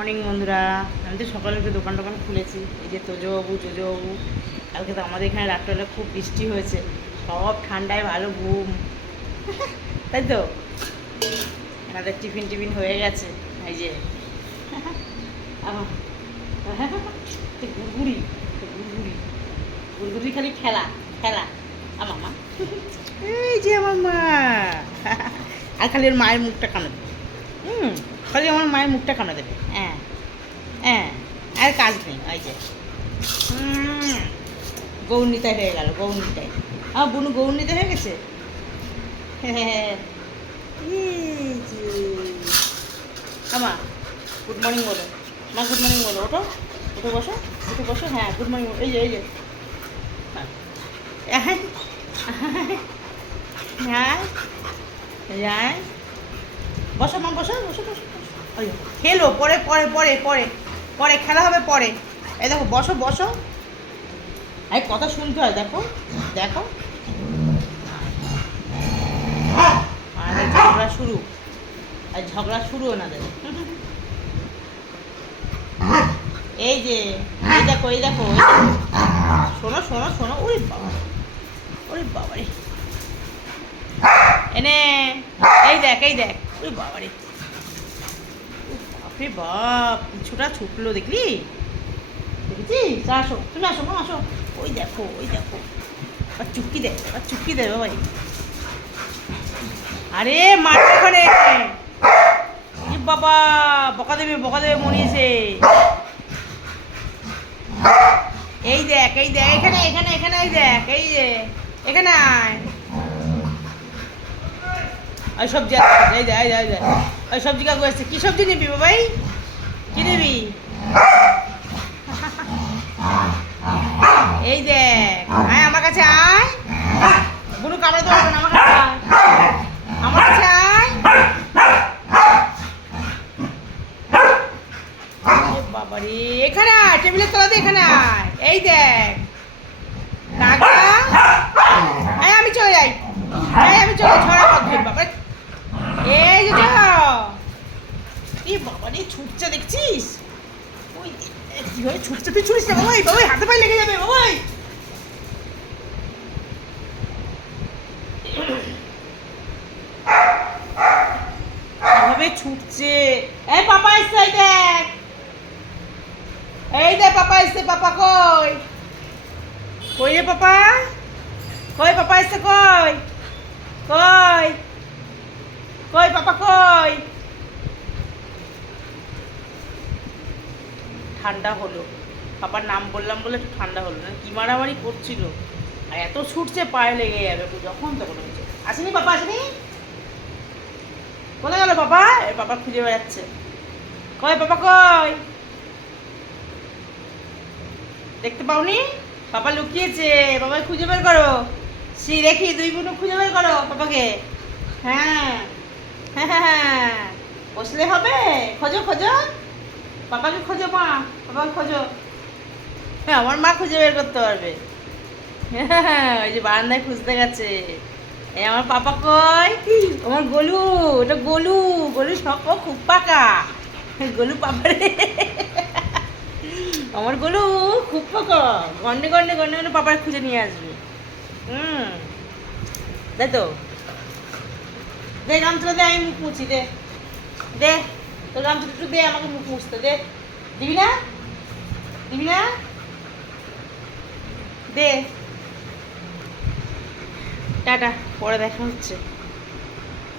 Morning বন্ধুরা। আমি তো সকালে উঠে দোকান খুলেছি। এই যে তোজোবাবু জোজোবাবু, কালকে তো আমাদের এখানে রাত্রেবেলা খুব বৃষ্টি হয়েছে, সব ঠান্ডায় ভালো ঘুম তাই তো। এনাদের টিফিন টিফিন হয়ে গেছে। এই যে গুড়গুড়ি গুড়গুড়ি গুড়গুড়ি, খালি খেলা খেলা আমার মা। এই যে আমার মা আর খালি ওর মায়ের মুখটা কানা দেবে। খালি আমার মায়ের মুখটা কানা দেবে। হ্যাঁ হ্যাঁ, আর কাজ নেই। ওই যে গৌরনীতায় হয়ে গেল, গৌরনীতায়। আমার বুনু গৌরনীতা হয়ে গেছে। হ্যাঁ, মা গুড মর্নিং বলো, মা গুড মর্নিং বলো। ওঠো উঠে বসো, উঠে বসো। হ্যাঁ গুড মর্নিং। এই যে এই যে হ্যাঁ হ্যাঁ, বসো মা, বসো বসো বসো। খেলো পরে পরে পরে পরে পরে খেলা হবে পরে। এই দেখো বসো বসো, এই কথা শুনতে হয়। দেখো দেখো, আর ঝগড়া শুরু, আর ঝগড়া শুরু ওনাদের। এই যে এই দেখো এই দেখো, শোনো শোনো শোনো। ওরে বাবা, ওরে বাবা রে, এনে এই দেখ এই দেখ। ওরে বাবা রে, বাপরে বাপ, কিছুটা ছুটলো দেখলি, দেখেছিস? আসো তুমি, আসো মা আসো। ওই দেখো ওই দেখো, আর চুক্তি দেয়, আর চুক্তি দেয় বাবাই। আরে মাঠ ওখানে, বাবা বকা দেবে মরিয়েছে। এই দেখ এই দেখ, এখানে এখানে এখানে, এই দেখ এই যে এখানে আয়। ওই সবজি আছে, এই দেখ এই দেখ, ওই সবজি কাকু আসছে। কি সবজি নিবি বাবাই, কি নিবি? এই দেখ, আয় আমার কাছে আয়। বুনু কামড়ে তো হবে না, আমার কাছে আয়, আমার কাছে আয়। বাবারে, এখানে আয়, টেবিলের তলাতে এখানে আয়। এই দেখ কাকা, এই আমি চলে যাই, এই আমি চলে ছড়া পথে। বাবা এই যে এই বাবারে ছুটছে দেখছিস? ওই কিভাবে ছুটছে, তুই ছুটিস না বাবাই, বাবাই হাতে পায়ে লেগে যাবে বাবাই। কিভাবে ছুটছে। এই পাপা এসছে, এই দেখ এই দেখ পাপা এসছে। পাপা কই, কই রে পাপা, কই পাপা এসছে, কই কই কই পাপা কই? ঠান্ডা হলো, পাপার নাম বললাম বলে একটু ঠান্ডা হলো, না কি মারামারি করছিল। আর এত ছুটছে পায়ে লেগে যাবে যখন তখন হচ্ছে। আসেনি পাপা, আসেনি? কোথায় গেল পাপা? এ পাপা খুঁজে বেড়াচ্ছে। কই পাপা কই? দেখতে পাওনি? পাপা লুকিয়েছে, বাবাই খুঁজে বের করো। দেখি দুই বোনও খুঁজে বের করো পাপাকে। হ্যাঁ হ্যাঁ হ্যাঁ হ্যাঁ, বসলে হবে। খোঁজো খোঁজো, পাপাকে খোঁজো মা, পাপাকে খোঁজো। হ্যাঁ আমার মা খুঁজে বের করতে পারবে। হ্যাঁ ওই যে বারান্দায় খুঁজতে গেছে। এই আমার পাপা কই? আমার গোলু, ওটা গোলু, গোলু সব খুব পাকা। গোলু পাপারে, আমার গোলু খুব পাকা। গন্ডে গন্ডে গন্ডে গন্ডে পাপার খুঁজে নিয়ে আসবে। তাই তো। দে গামছাটা দে, আমি মুখ মুছি। দে দে তোর গামছাটা একটু দে, আমাকে মুখ মুছতে দে। দিবি না, দিবি না, দে। টাটা, পরে দেখা হচ্ছে।